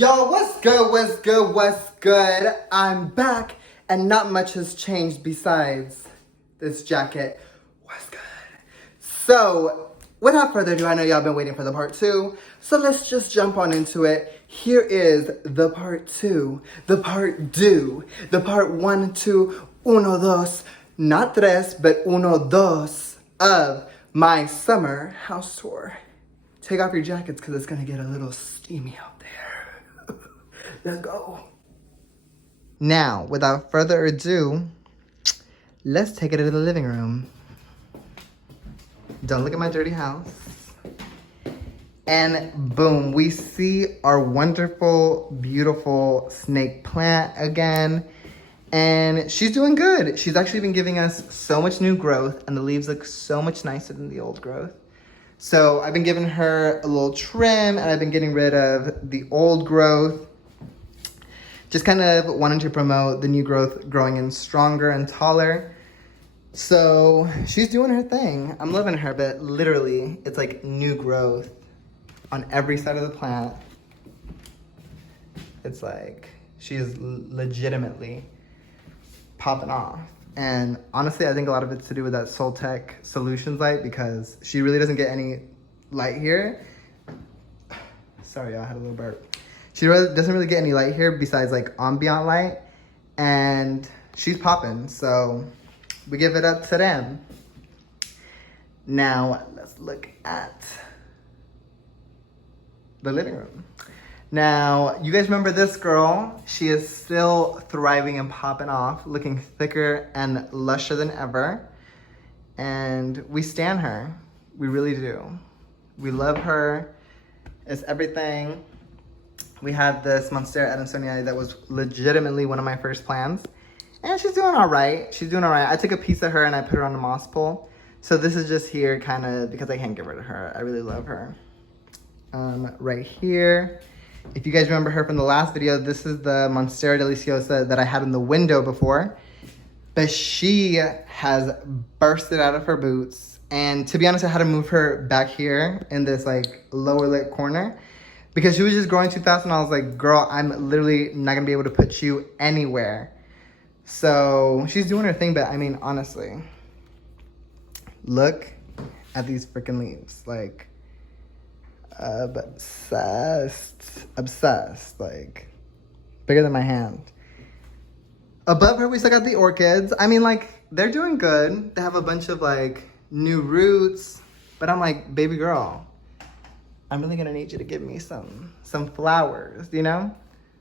Yo, what's good, what's good, what's good? I'm back, and not much has changed besides this jacket. What's good? So, without further ado, I know y'all been waiting for the part two, so let's just jump on into it. Here is the part two, the part do, the part 1, 2, uno, dos, not tres, but uno, dos of my summer house tour. Take off your jackets because it's gonna get a little steamy out there. Let's go. Now, without further ado, let's take it to the living room. Don't look at my dirty house. And boom, we see our wonderful, beautiful snake plant again. And she's doing good. She's actually been giving us so much new growth, and the leaves look so much nicer than the old growth. So I've been giving her a little trim, and I've been getting rid of the old growth. Just kind of wanting to promote the new growth growing in stronger and taller. So she's doing her thing. I'm loving her, but literally it's like new growth on every side of the plant. It's like she's legitimately popping off. And honestly, I think a lot of it's to do with that Soltech Solutions light, because she really doesn't get any light here. Sorry, I had a little burp. She doesn't really get any light here besides like ambient light, and she's popping, so we give it up to them. Now, let's look at the living room. Now, you guys remember this girl? She is still thriving and popping off, looking thicker and lusher than ever. And we stan her. We really do. We love her. It's everything. We have this Monstera Adansonii that was legitimately one of my first plants. And she's doing all right. She's doing all right. I took a piece of her and I put her on the moss pole. So this is just here kind of because I can't get rid of her. I really love her. Right here. If you guys remember her from the last video, this is the Monstera Deliciosa that I had in the window before. But she has bursted out of her boots. And to be honest, I had to move her back here in this like lower lit corner, because she was just growing too fast, and I was like, girl, I'm literally not gonna be able to put you anywhere. So she's doing her thing, but I mean, honestly, look at these freaking leaves. Like, obsessed, like, bigger than my hand. Above her, we still got the orchids. I mean, like, they're doing good. They have a bunch of, like, new roots, but I'm like, baby girl, I'm really gonna need you to give me some flowers, you know?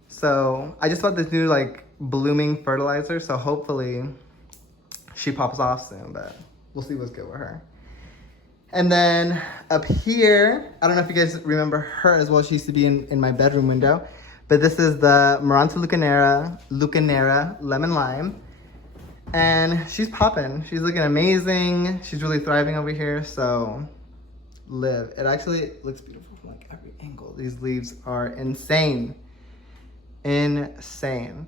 So I just bought this new like blooming fertilizer, so hopefully she pops off soon, but we'll see what's good with her. And then up here, I don't know if you guys remember her as well. She used to be in my bedroom window, but this is the Maranta Lucanera Lemon Lime. And she's popping. She's looking amazing. She's really thriving over here, so live. It actually looks beautiful from like every angle. These leaves are insane. Insane.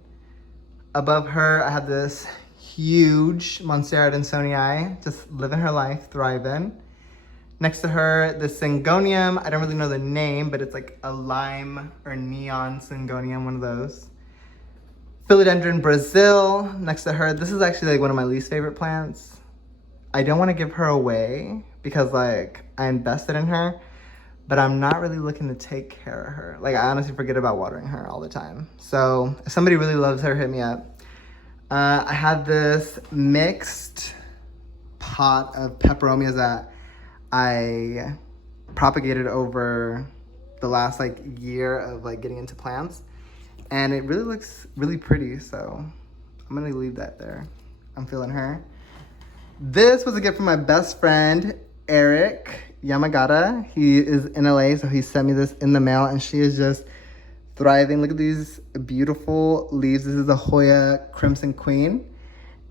Above her, I have this huge Monstera Adansonii, just living her life, thriving. Next to her, the Syngonium. I don't really know the name, but it's like a lime or neon Syngonium, one of those. Philodendron Brazil. Next to her, this is actually like one of my least favorite plants. I don't want to give her away because like I invested in her, but I'm not really looking to take care of her. Like I honestly forget about watering her all the time. So if somebody really loves her, hit me up. I have this mixed pot of peperomias that I propagated over the last like year of like getting into plants, and it really looks really pretty. So I'm gonna leave that there. I'm feeling her. This was a gift from my best friend, Eric Yamagata. He is in LA, so he sent me this in the mail, and she is just thriving. Look at these beautiful leaves. This is the Hoya Crimson Queen.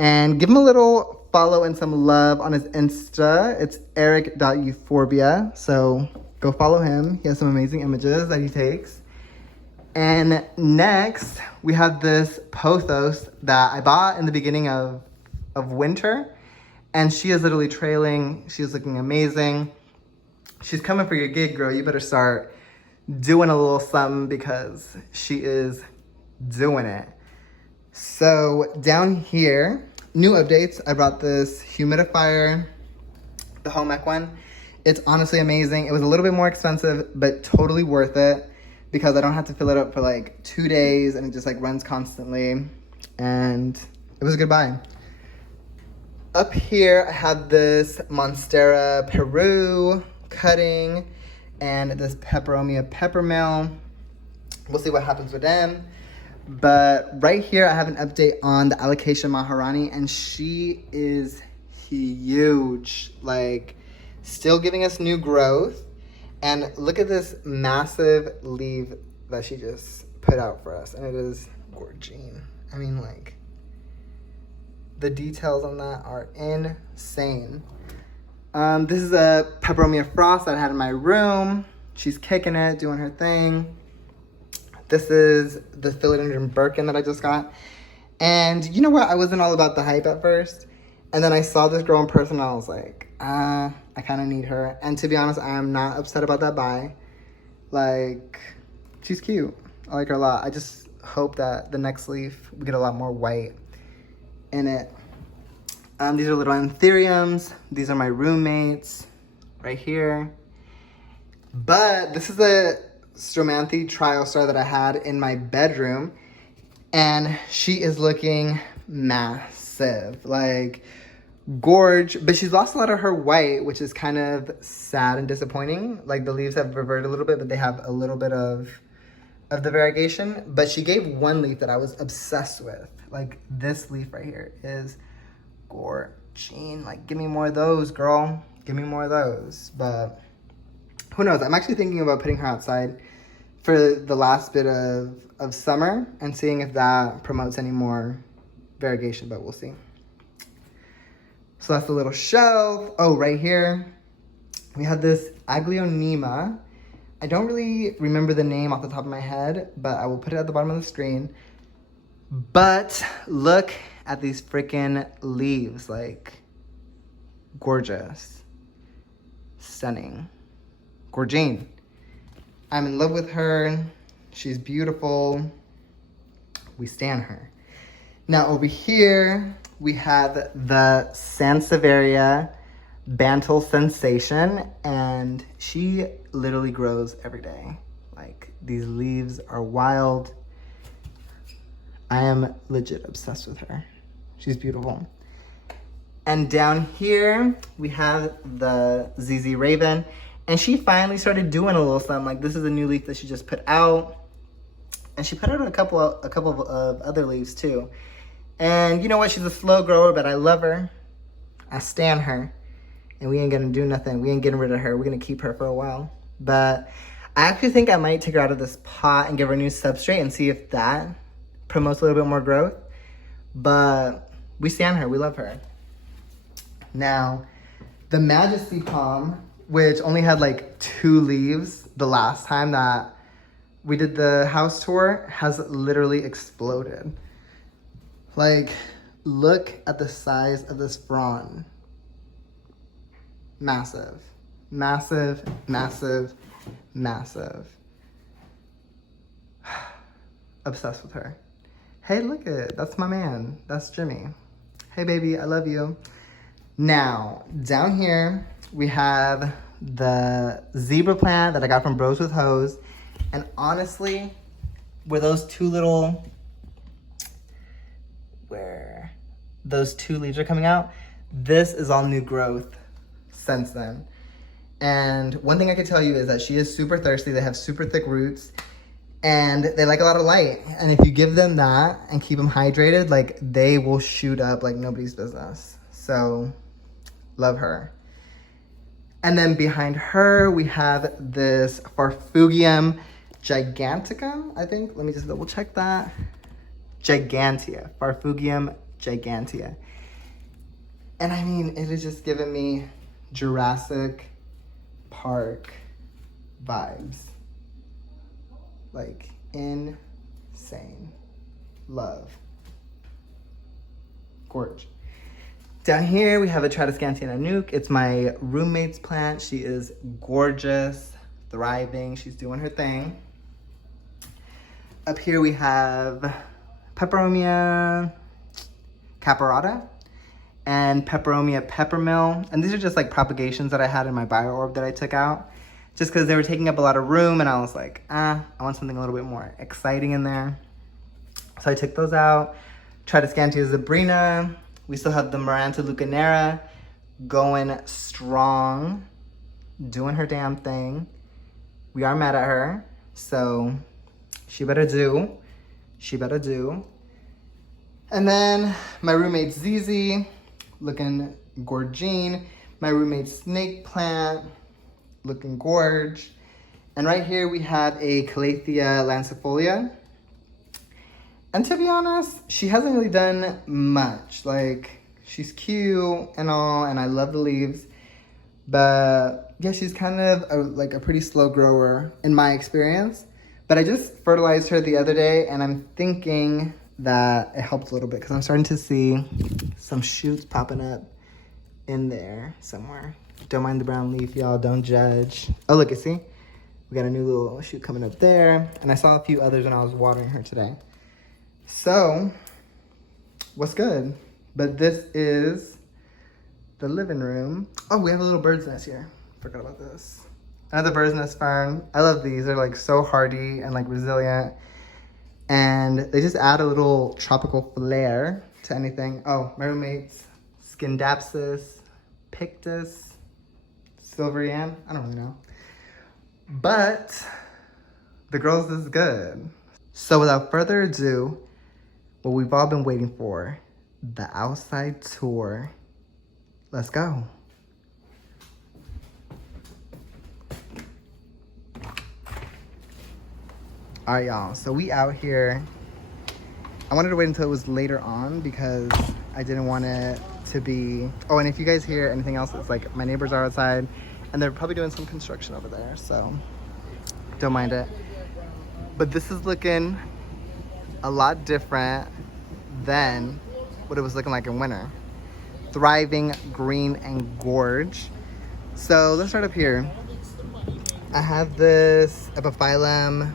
And give him a little follow and some love on his Insta. It's eric.euphorbia. So go follow him. He has some amazing images that he takes. And next, we have this pothos that I bought in the beginning of winter. And she is literally trailing. She's looking amazing. She's coming for your gig, girl. You better start doing a little something because she is doing it. So down here, new updates. I brought this humidifier, the home ec one. It's honestly amazing. It was a little bit more expensive, but totally worth it because I don't have to fill it up for like 2 days and it just like runs constantly. And it was a good buy. Up here, I have this Monstera Peru cutting and this Peperomia Peppermill. We'll see what happens with them. But right here, I have an update on the Alocasia Maharani, and she is huge. Like, still giving us new growth. And look at this massive leaf that she just put out for us, and it is gorgeous. I mean, like, the details on that are insane. This is a Peperomia Frost that I had in my room. She's kicking it, doing her thing. This is the Philodendron Birkin that I just got. And you know what? I wasn't all about the hype at first. And then I saw this girl in person and I was like, I kind of need her. And to be honest, I am not upset about that buy. Like, she's cute. I like her a lot. I just hope that the next leaf, we get a lot more white in it. These are little anthuriums. These are my roommates right here. But this is a Stromanthe trial star that I had in my bedroom. And she is looking massive. Like, gorge. But she's lost a lot of her white, which is kind of sad and disappointing. Like, the leaves have reverted a little bit, but they have a little bit of the variegation. But she gave one leaf that I was obsessed with. Like, this leaf right here is gorgeous. Like, give me more of those, girl. Give me more of those. But who knows? I'm actually thinking about putting her outside for the last bit of summer and seeing if that promotes any more variegation, but we'll see. So that's the little shelf. Oh, right here, we have this Aglaonema. I don't really remember the name off the top of my head, but I will put it at the bottom of the screen. But look at these freaking leaves, like, gorgeous, stunning, gorgeous. I'm in love with her. She's beautiful. We stan her. Now over here, we have the Sansevieria Bantle Sensation, and she literally grows every day. Like, these leaves are wild. I am legit obsessed with her. She's beautiful. And down here, we have the ZZ Raven. And she finally started doing a little something. Like, this is a new leaf that she just put out. And she put out a couple of other leaves too. And you know what? She's a slow grower, but I love her. I stan her. And we ain't gonna do nothing. We ain't getting rid of her. We're gonna keep her for a while. But I actually think I might take her out of this pot and give her a new substrate and see if that promotes a little bit more growth. But we stan her. We love her. Now, the Majesty Palm, which only had like 2 leaves the last time that we did the house tour, has literally exploded. Like, look at the size of this frond. Massive, massive, massive, massive. Obsessed with her. Hey, look at it. That's my man. That's Jimmy. Hey, baby, I love you. Now, down here, we have the zebra plant that I got from Bros with Hose. And honestly, where those 2 leaves are coming out, this is all new growth since then. And one thing I can tell you is that she is super thirsty. They have super thick roots and they like a lot of light. And if you give them that and keep them hydrated, like, they will shoot up like nobody's business. So, love her. And then behind her, we have this Farfugium giganticum, I think. Let me just double check that. Gigantea, Farfugium gigantea. And I mean, it is just giving me Jurassic Park vibes. Like, insane. Love. Gorge. Down here, we have a Tradescantia Nuke. It's my roommate's plant. She is gorgeous. thriving. She's doing her thing. Up here we have Peperomia caparata and Peperomia peppermill. And these are just like propagations that I had in my bio orb that I took out. Just because they were taking up a lot of room and I was like, I want something a little bit more exciting in there. So I took those out. Tradescantia zebrina. We still have the Maranta lucanera going strong, doing her damn thing. We are mad at her, so she better do. She better do. And then my roommate Zizi, looking gorgine. My roommate Snake Plant, looking gorge. And right here we have a Calathea lancifolia. And to be honest, she hasn't really done much. Like, she's cute and all, and I love the leaves. But yeah, she's kind of like a pretty slow grower in my experience. But I just fertilized her the other day, and I'm thinking that it helped a little bit because I'm starting to see some shoots popping up in there somewhere. Don't mind the brown leaf, y'all. Don't judge. Oh, look, you see? We got a new little shoot coming up there. And I saw a few others when I was watering her today. So, what's good? But this is the living room. Oh, we have a little bird's nest here. Forgot about this. Another bird's nest fern. I love these. They're like so hardy and like resilient. And they just add a little tropical flair to anything. Oh, my roommates, Scindapsus, Pictus, Silverian. I don't really know. But the girls is good. So without further ado, what we've all been waiting for, the outside tour. Let's go. All right, y'all, so we out here. I wanted to wait until it was later on because I didn't want it to be, oh, and if you guys hear anything else, it's like my neighbors are outside and they're probably doing some construction over there, so don't mind it. But this is looking a lot different than what it was looking like in winter. Thriving, green, and gorge. So let's start up here. I have this Epiphyllum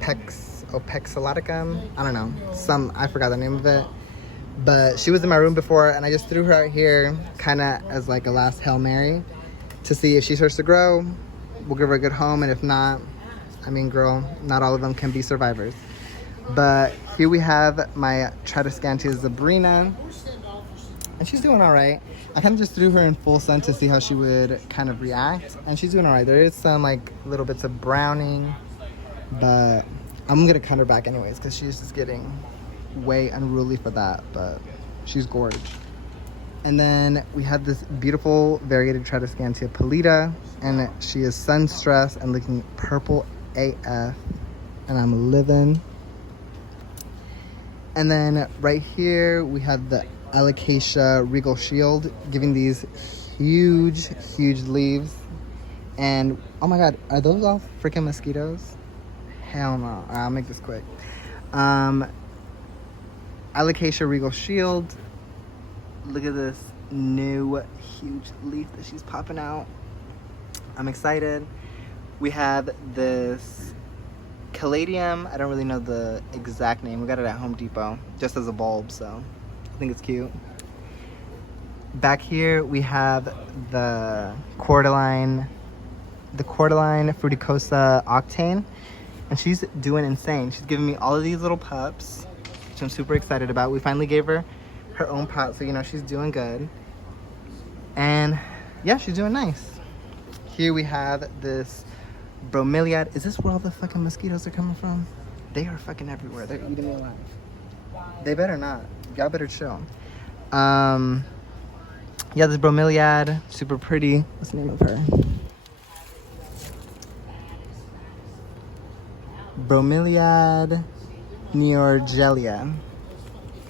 Pexilloticum. I don't know. I forgot the name of it. But she was in my room before, and I just threw her out here kind of as like a last Hail Mary to see if she starts to grow. We'll give her a good home, and if not, I mean, girl, not all of them can be survivors. But here we have my Tradescantia zebrina, and she's doing all right. I kind of just threw her in full sun to see how she would kind of react, and she's doing all right. There is some like little bits of browning, but I'm gonna cut her back anyways because she's just getting way unruly for that, but she's gorge. And then we have this beautiful variegated Tradescantia pallida, and she is sun stressed and looking purple AF, and I'm living. And then right here we have the Alocasia regal shield, giving these huge leaves. And oh my god, are those all freaking mosquitoes? Hell no. Alright, I'll make this quick. Alocasia regal shield. Look at this new huge leaf that she's popping out. I'm excited. We have this Caladium. I don't really know the exact name. We got it at Home Depot just as a bulb, so I think it's cute. Back here we have the Cordyline Fruticosa Octane, and she's doing insane. She's giving me all of these little pups, which I'm super excited about. We finally gave her her own pot, so you know she's doing good. And yeah, she's doing nice. Here we have this bromeliad. Is this where all the fucking mosquitoes are coming from? They are fucking everywhere. They're eating me alive. They better not. Y'all better chill. Yeah, this bromeliad, super pretty. What's the name of her? Bromeliad neorgelia.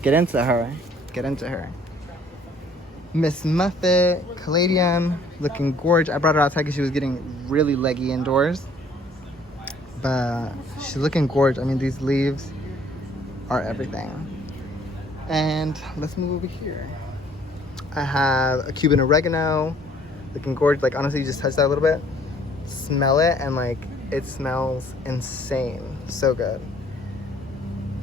Get into her. Get into her. Miss Muffet, Caladium, looking gorgeous. I brought her outside because she was getting really leggy indoors. But she's looking gorgeous. I mean, these leaves are everything. And let's move over here. I have a Cuban oregano, looking gorgeous. Like, honestly, you just touch that a little bit, smell it, and like it smells insane. So good.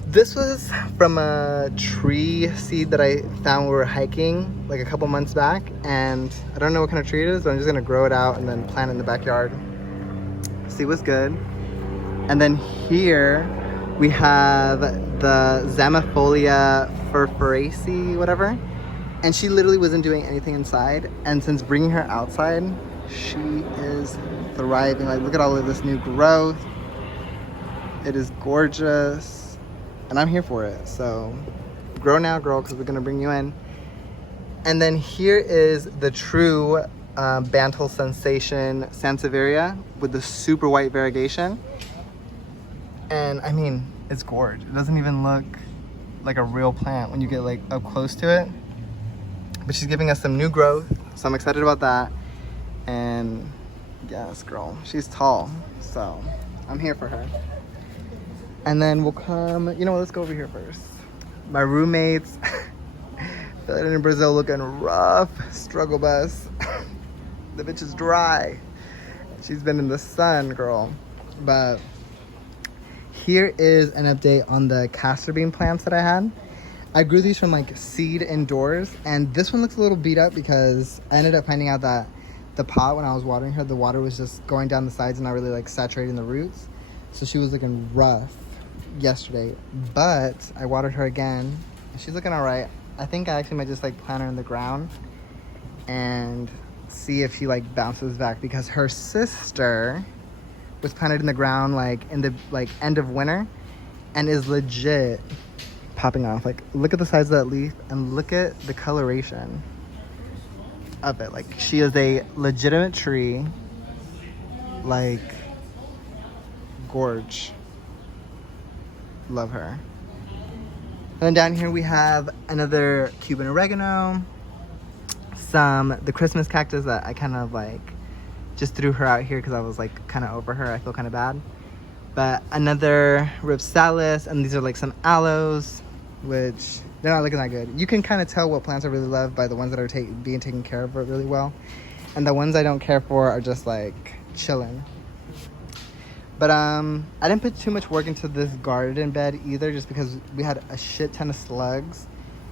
This was from a tree seed that I found when we were hiking like a couple months back, and I don't know what kind of tree it is, but I'm just gonna grow it out and then plant it in the backyard. See what's good. And then here we have the Zamifolia furfuraceae, whatever. And she literally wasn't doing anything inside. And since bringing her outside, she is thriving. Like, look at all of this new growth. It is gorgeous. And I'm here for it. So grow now, girl, because we're gonna bring you in. And then here is the true Bantle Sensation Sansevieria with the super white variegation. And I mean, it's gorgeous. It doesn't even look like a real plant when you get like up close to it. But she's giving us some new growth, so I'm excited about that. And yes, girl, she's tall, so I'm here for her. And then we'll come, you know what, let's go over here first. My roommates, in Brazil looking rough, struggle bus. The bitch is dry. She's been in the sun, girl. But here is an update on the castor bean plants that I had. I grew these from like seed indoors, and this one looks a little beat up because I ended up finding out that the pot, when I was watering her, the water was just going down the sides and not really like saturating the roots. So she was looking rough yesterday, but I watered her again and she's looking all right. I think I actually might just like plant her in the ground and see if she like bounces back, because her sister was planted in the ground like in the like end of winter and is legit popping off. Like, look at the size of that leaf and look at the coloration of it. Like, she is a legitimate tree. Like, gorge. Love her. And then down here we have another Cuban oregano, the Christmas cactus that I kind of like just threw her out here because I was like kind of over her. I feel kind of bad. But another ripsalis, and these are like some aloes, which they're not looking that good. You can kind of tell what plants I really love by the ones that are being taken care of really well. And the ones I don't care for are just like chilling. But I didn't put too much work into this garden bed either, just because we had a shit ton of slugs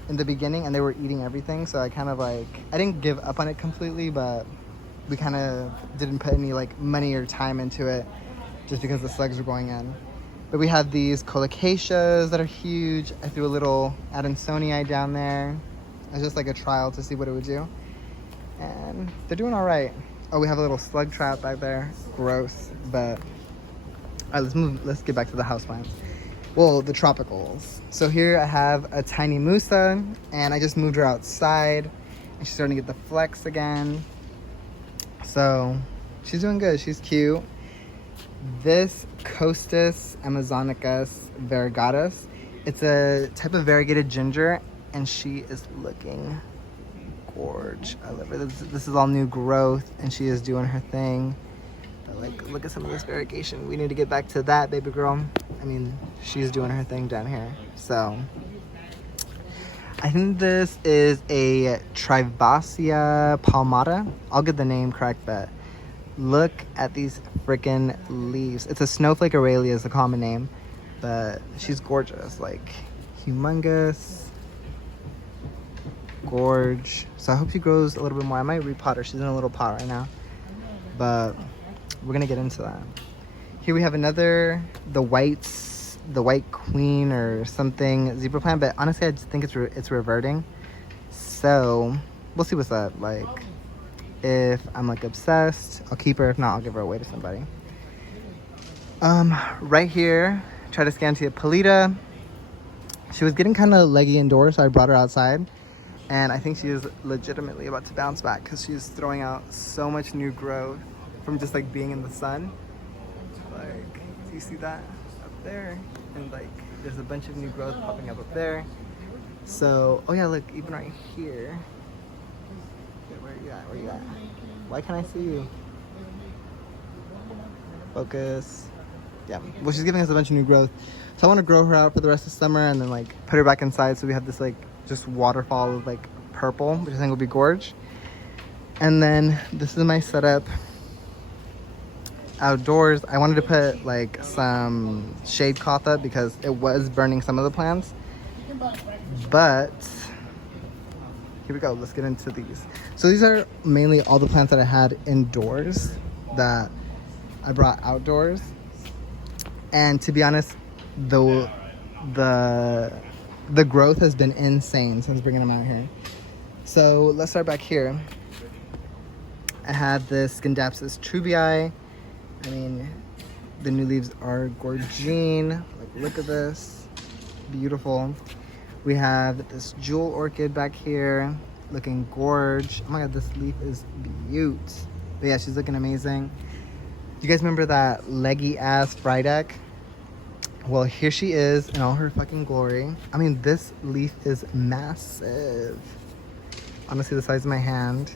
in the beginning and they were eating everything. So I kind of like, I didn't give up on it completely, but we kind of didn't put any like money or time into it just because the slugs were going in. But we have these colocaceas that are huge. I threw a little Adansonii down there. It's just like a trial to see what it would do. And they're doing all right. Oh, we have a little slug trap back there. Gross, but all right, let's get back to the houseplants. Well, the tropicals. So here I have a tiny musa, and I just moved her outside, and she's starting to get the flex again. So she's doing good. She's cute. This Costus Amazonicus variegatus, it's a type of variegated ginger, and she is looking gorge. I love her. This is all new growth, and she is doing her thing. But like, look at some of this variegation. We need to get back to that, baby girl. I mean, she's doing her thing down here. So I think this is a Trivacia palmata. I'll get the name correct, but look at these freaking leaves. It's a snowflake aurelia is the common name, but she's gorgeous, like humongous, gorge. So I hope she grows a little bit more. I might repot her. She's in a little pot right now, but we're gonna get into that. Here we have another, the white queen or something zebra plant, but honestly I just think it's reverting. So we'll see what's up. Like, if I'm like obsessed, I'll keep her. If not, I'll give her away to somebody. Right here, try to Scantia pallida. She was getting kind of leggy indoors, so I brought her outside. And I think she is legitimately about to bounce back because she's throwing out so much new growth from just like being in the sun. Like, do you see that up there? And like, there's a bunch of new growth popping up there. So, oh yeah, look, even right here. Where are you at? Where are you at? Why can't I see you? Focus. Yeah, well, she's giving us a bunch of new growth. So I want to grow her out for the rest of summer and then like put her back inside so we have this like just waterfall of like purple, which I think will be gorge. And then this is my setup outdoors. I wanted to put like some shade cloth up because it was burning some of the plants. But here we go. Let's get into these. So these are mainly all the plants that I had indoors that I brought outdoors. And to be honest, the growth has been insane since bringing them out here. So let's start back here. I have this Scindapsus trubii. I mean, the new leaves are gorgeous. Like, look at this, beautiful. We have this jewel orchid back here, looking gorge. Oh my god, this leaf is beaut. But yeah, she's looking amazing. You guys remember that leggy ass Frydek? Well, here she is in all her fucking glory. I mean, this leaf is massive. Honestly, the size of my hand.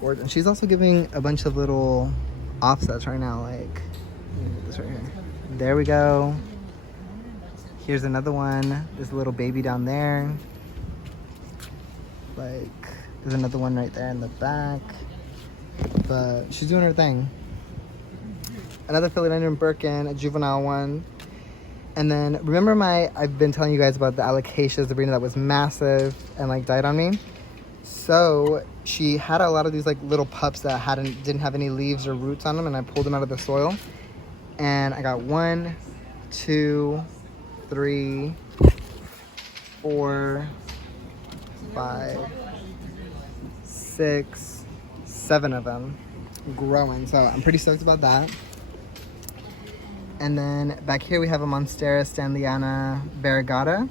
Gorgeous. And she's also giving a bunch of little offsets right now. Like, let me put this right here. There we go. Here's another one. There's a little baby down there. Like, there's another one right there in the back. But she's doing her thing. Another philodendron Birkin, a juvenile one. And then, remember I've been telling you guys about the Alocasia zebrina that was massive and like died on me? So, she had a lot of these like little pups that didn't have any leaves or roots on them, and I pulled them out of the soil. And I got 1, 2, 3, 4, 5, 6, 7 of them growing. So I'm pretty stoked about that. And then back here we have a Monstera Stanleyana variegata.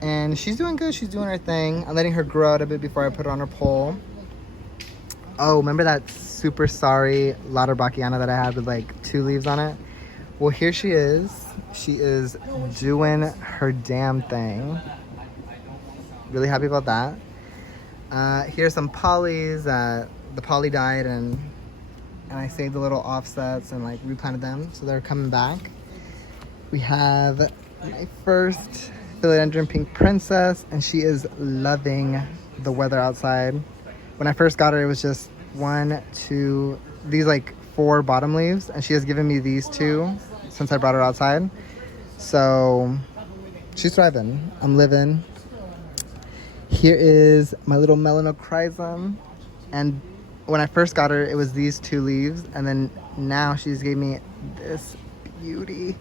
And she's doing good, she's doing her thing. I'm letting her grow out a bit before I put her on her pole. Oh, remember that super sorry Lauterbachia that I had with like 2 leaves on it? Well, here she is. She is doing her damn thing. Really happy about that. Here's some polys that the poly died, and I saved the little offsets and like replanted them, so they're coming back. We have my first philodendron pink princess, and she is loving the weather outside. When I first got her, it was just 1, 2, these like 4 bottom leaves, and she has given me these 2 since I brought her outside. So she's thriving. I'm living. Here is my little melanochrysum, and when I first got her, it was these 2 leaves, and then now she's gave me this beauty.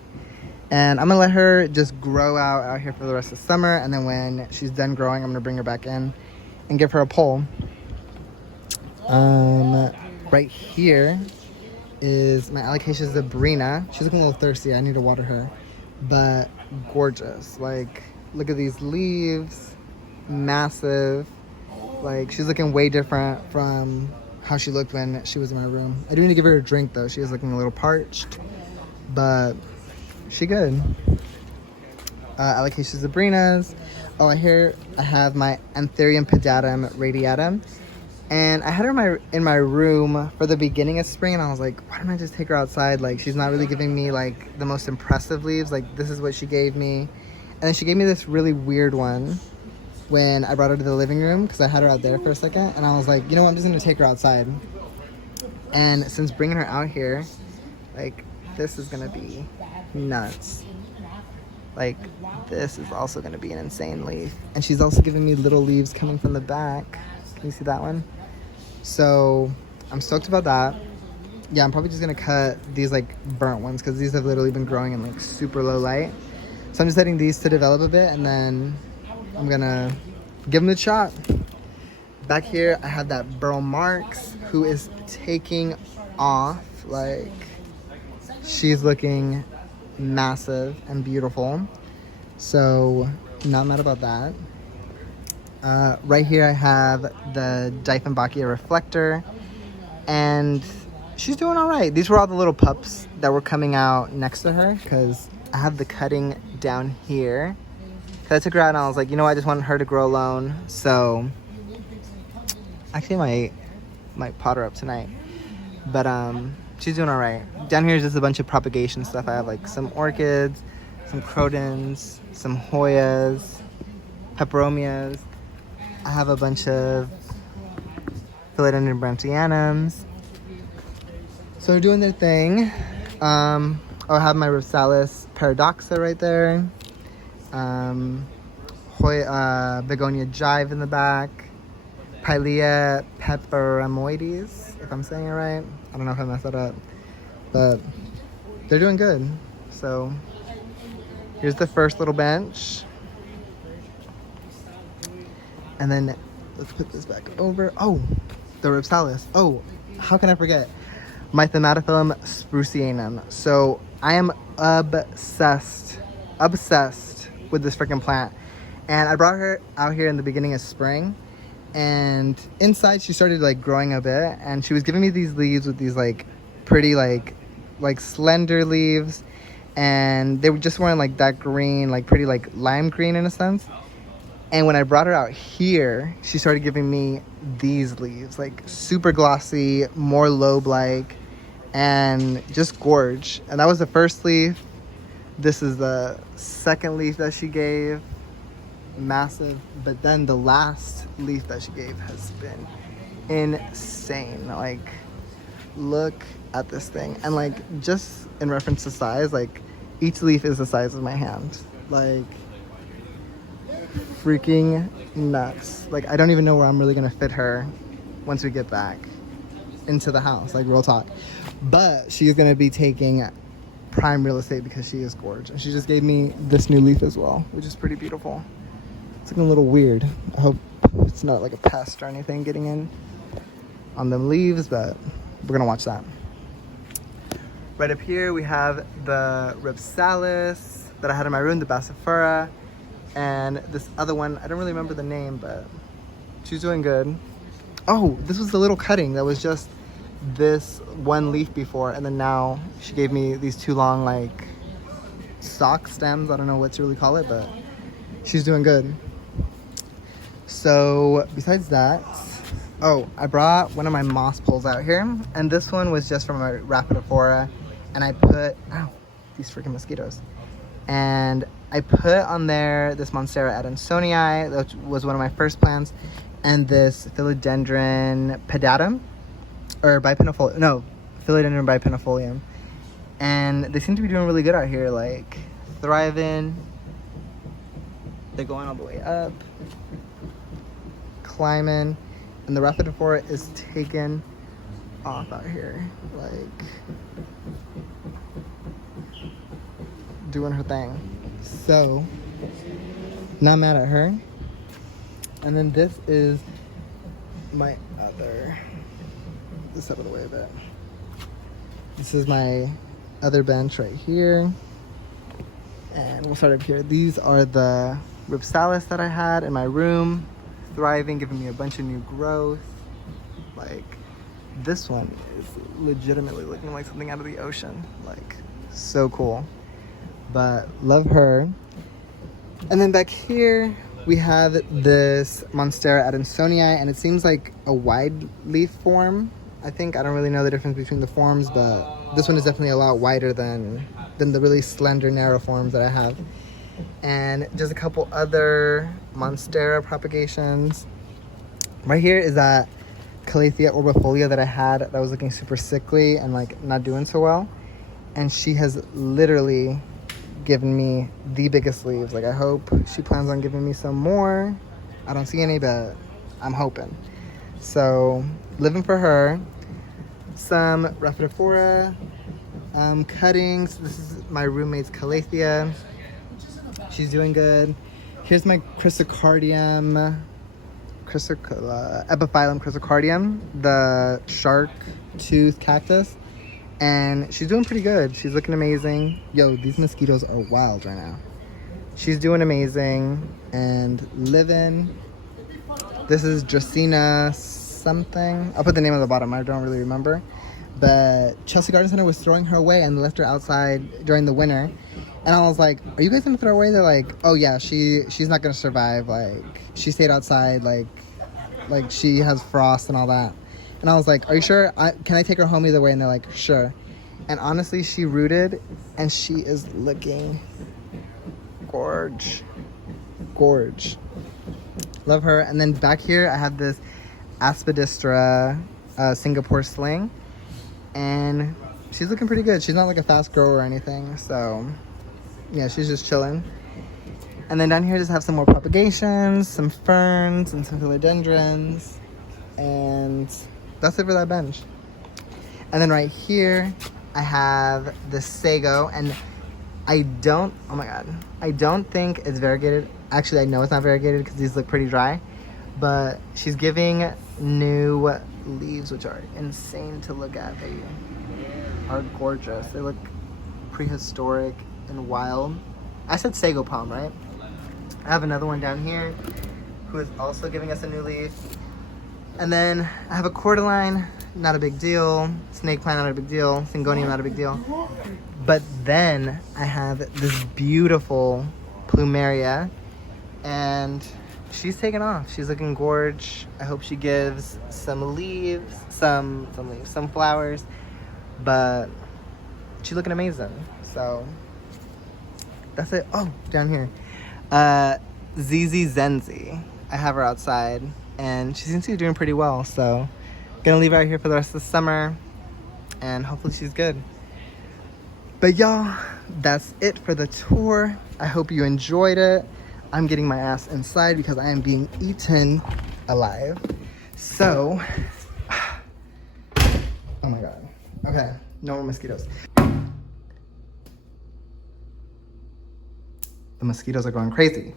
And I'm gonna let her just grow out here for the rest of summer, and then when she's done growing, I'm gonna bring her back in and give her a pole. Right here is my Alocasia zebrina. She's looking a little thirsty. I need to water her, but gorgeous. Like, look at these leaves, massive. Like, she's looking way different from how she looked when she was in my room. I do need to give her a drink though. She is looking a little parched, but she good. Alocasia zebrinas. Oh, here I have my Anthurium pedatum radiatum. And I had her in my room for the beginning of spring, and I was like, why don't I just take her outside? Like, she's not really giving me like the most impressive leaves. Like, this is what she gave me. And then she gave me this really weird one when I brought her to the living room, because I had her out there for a second, and I was like, you know what, I'm just gonna take her outside. And since bringing her out here, like, this is gonna be nuts. Like, this is also gonna be an insane leaf. And she's also giving me little leaves coming from the back. Can you see that one? So I'm stoked about that. Yeah, I'm probably just gonna cut these like burnt ones, because these have literally been growing in like super low light. So I'm just letting these to develop a bit, and then I'm gonna give them a shot. Back here I have that Burl Marks, who is taking off. Like, she's looking massive and beautiful, so not mad about that. Right here I have the Dieffenbachia reflector, and she's doing all right. These were all the little pups that were coming out next to her, because I have the cutting down here. Cause I took her out and I was like, you know what, I just wanted her to grow alone. So actually I might pot her up tonight, but she's doing all right. Down here is just a bunch of propagation stuff. I have like some orchids, some crotons, some Hoyas, peperomias. I have a bunch of philodendron branchianums. So they're doing their thing. I'll have my Ripsalis paradoxa right there. Begonia jive in the back. Pilea peperomoides, if I'm saying it right. I don't know if I messed that up. But they're doing good. So here's the first little bench. And then let's put this back over. Oh, the Ripsalis. Oh, how can I forget? My Thematophyllum sprucianum. So I am obsessed with this freaking plant. And I brought her out here in the beginning of spring. And inside she started like growing a bit. And she was giving me these leaves with these like pretty like slender leaves. And they just weren't like that green, like pretty like lime green in a sense. And when I brought her out here, she started giving me these leaves, like super glossy, more lobe-like, and just gorge. And that was the first leaf. This is the second leaf that she gave. Massive. But then the last leaf that she gave has been insane. Like, look at this thing. And like, just in reference to size, like each leaf is the size of my hand. Like, freaking nuts. Like, I don't even know where I'm really gonna fit her once we get back into the house, like real talk. But she's gonna be taking prime real estate because she is gorgeous. And she just gave me this new leaf as well, which is pretty beautiful. It's looking a little weird. I hope it's not like a pest or anything getting in on them leaves, but we're gonna watch that. Right up here we have the Ripsalis that I had in my room, the Bassifera. And this other one, I don't really remember the name, but she's doing good. Oh, this was the little cutting that was just this one leaf before, and then now she gave me these two long like stalk stems. I don't know what to really call it, but she's doing good. So besides that, oh, I brought one of my moss poles out here, and this one was just from a Rhaphidophora, and I put, ow, these freaking mosquitoes. And I put on there this Monstera adansonii, which was one of my first plants, and this Philodendron pedatum, or bipennifolium, no, Philodendron bipennifolium. And they seem to be doing really good out here, like thriving. They're going all the way up, climbing, and the Rhaphidophora is taken off out here, like doing her thing. So, not mad at her. And then this is my other, this out of the way a bit. This is my other bench right here. And we'll start up here. These are the Ripsalis that I had in my room, thriving, giving me a bunch of new growth. Like, this one is legitimately looking like something out of the ocean. Like, so cool. But love her. And then back here we have this Monstera adansonii, and it seems like a wide leaf form. I think, I don't really know the difference between the forms, but this one is definitely a lot wider than the really slender, narrow forms that I have. And just a couple other Monstera propagations. Right here is that Calathea orbifolia that I had that was looking super sickly and like not doing so well. And she has literally given me the biggest leaves. Like, I hope she plans on giving me some more. I don't see any, but I'm hoping. So, living for her. Some Rhaphidophora cuttings. This is my roommate's Calathea. She's doing good. Here's my Chrysocardium, Epiphyllum Chrysocardium, the shark tooth cactus. And she's doing pretty good. She's looking amazing. Yo, these mosquitoes are wild right now. She's doing amazing and living. This is Dracaena something. I'll put the name on the bottom. I don't really remember. But Chelsea Garden Center was throwing her away and left her outside during the winter. And I was like, are you guys gonna throw her away? They're like, oh yeah, she's not gonna survive. Like, she stayed outside. Like she has frost and all that. And I was like, are you sure? Can I take her home either way? And they're like, sure. And honestly, she rooted and she is looking gorge. Love her. And then back here, I have this Aspidistra Singapore sling. And she's looking pretty good. She's not like a fast grower or anything. So yeah, she's just chilling. And then down here just have some more propagations, some ferns, and some philodendrons. And that's it for that bench. And then right here, I have the sago. And I don't think it's variegated. Actually, I know it's not variegated because these look pretty dry. But she's giving new leaves, which are insane to look at. They are gorgeous. They look prehistoric and wild. I said sago palm, right? I have another one down here who is also giving us a new leaf. And then I have a cordyline, not a big deal. Snake plant, not a big deal. Syngonium, not a big deal. But then I have this beautiful plumeria, and she's taken off. She's looking gorge. I hope she gives some leaves, some flowers, but she's looking amazing. So that's it. Oh, down here. ZZ Zenzi. I have her outside, and she seems to be doing pretty well. So gonna leave her out here for the rest of the summer, and hopefully she's good. But y'all, that's it for the tour. I hope you enjoyed it. I'm getting my ass inside because I am being eaten alive. So, oh my God. Okay, no more mosquitoes. The mosquitoes are going crazy.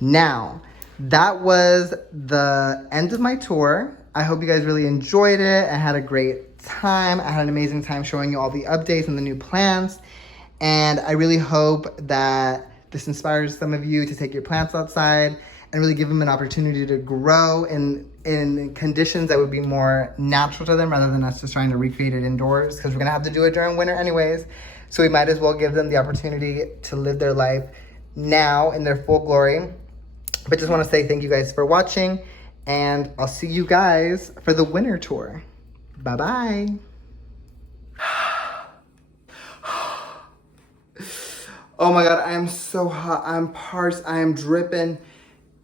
Now, that was the end of my tour. I hope you guys really enjoyed it. I had a great time. I had an amazing time showing you all the updates and the new plants. And I really hope that this inspires some of you to take your plants outside and really give them an opportunity to grow in conditions that would be more natural to them rather than us just trying to recreate it indoors, because we're gonna have to do it during winter anyways. So we might as well give them the opportunity to live their life now in their full glory. But just wanna say thank you guys for watching, and I'll see you guys for the winter tour. Bye-bye. Oh my God, I am so hot. I'm parched. I am dripping.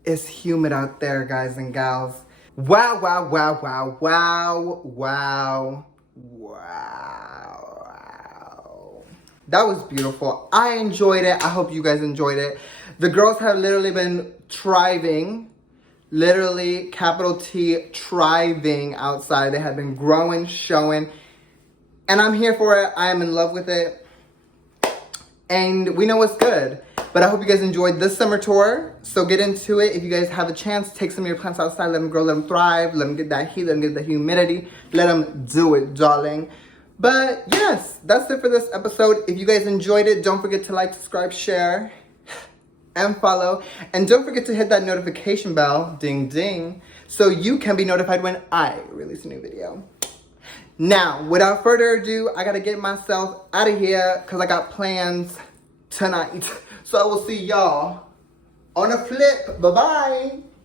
It's humid out there, guys and gals. Wow, wow, wow, wow, wow, wow, wow. That was beautiful. I enjoyed it. I hope you guys enjoyed it. The girls have literally been thriving. Literally, capital T, thriving outside. They have been growing, showing. And I'm here for it. I am in love with it. And we know what's good. But I hope you guys enjoyed this summer tour. So get into it. If you guys have a chance, take some of your plants outside. Let them grow, let them thrive. Let them get that heat, let them get the humidity. Let them do it, darling. But yes, that's it for this episode. If you guys enjoyed it, don't forget to like, subscribe, share, and follow. And don't forget to hit that notification bell, ding, ding, so you can be notified when I release a new video. Now, without further ado, I gotta get myself out of here because I got plans tonight. So I will see y'all on a flip. Bye-bye.